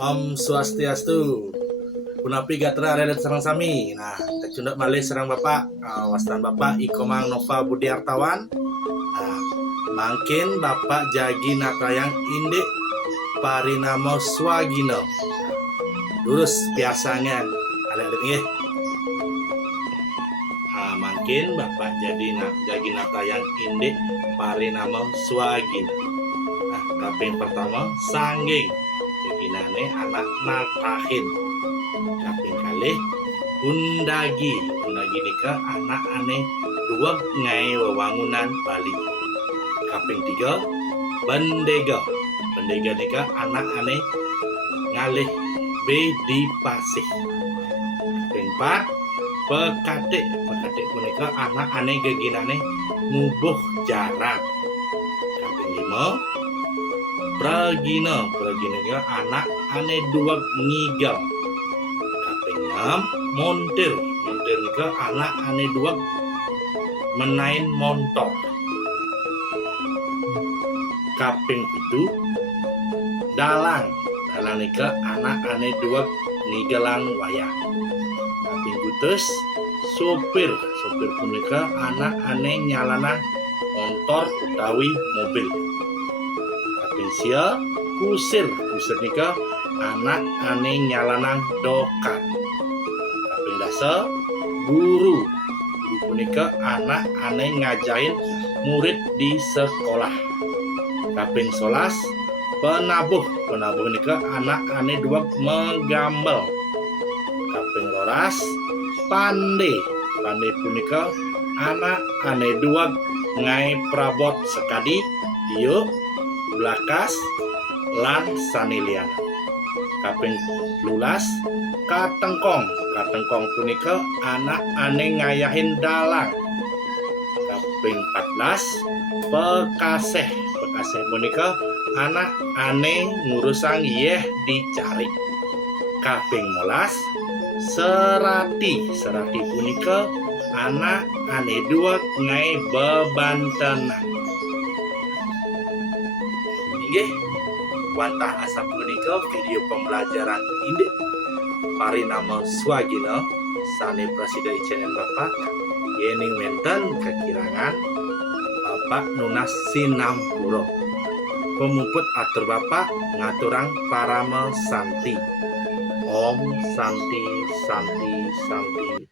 Om Swastiastu. Punapi gatra redet sarang sami. Nah, kecundak malih serang Bapak, wastan Bapak Ikomang Nova Budiartawan. Nah, mangkin Bapak Jagi Natayang Indik Parinamo Swagino. Lurus biasanya adik-adik nggih. Nah, mangkin Bapak Jagi Natayang Indik Parinamo Swagino. Nah, kaping pertama sangging ginane anak natahin. Kaping kalih undagi nika anak aneh dua ngai wewangunan Bali. Kaping tiga bendega nika anak aneh ngalih B di Pasih. Kaping empat pekatik punika anak aneh geginane ngubuh jarak. Kaping lima Pragina anak ane dua ngigam. Kaping 6 montir nika anak ane dua menain montor. Kaping itu dalang nika anak ane dua nigelang wayang. Kaping kutus sopir punika anak ane nyalana motor utawi mobil. Sia kusir nika anak ane nyalanan dokan. Kaping dasa guru punika anak ane ngajain murid di sekolah. Kaping 11 penabuh nika anak ane dua menggambel. Kaping 12 pandai punika anak ane dua ngai prabot sekadi yuk Blakas lan sanilian. Kaping 12 katengkong punika anak ane ngayahin dalang. Kaping 14 pekaseh punika anak ane ngurusang yeh dicari. Kaping 15 serati punika anak ane dua ngai bebantenan. Nggih, wantah asap punika video pembelajaran Indik Parinamo Swagino sane Presiden channel Bapak yening wenten kekirangan Bapak Nunas Sinampuro. Pemuput atur Bapak ngaturang Parama Santi. Om Santi Santi Santi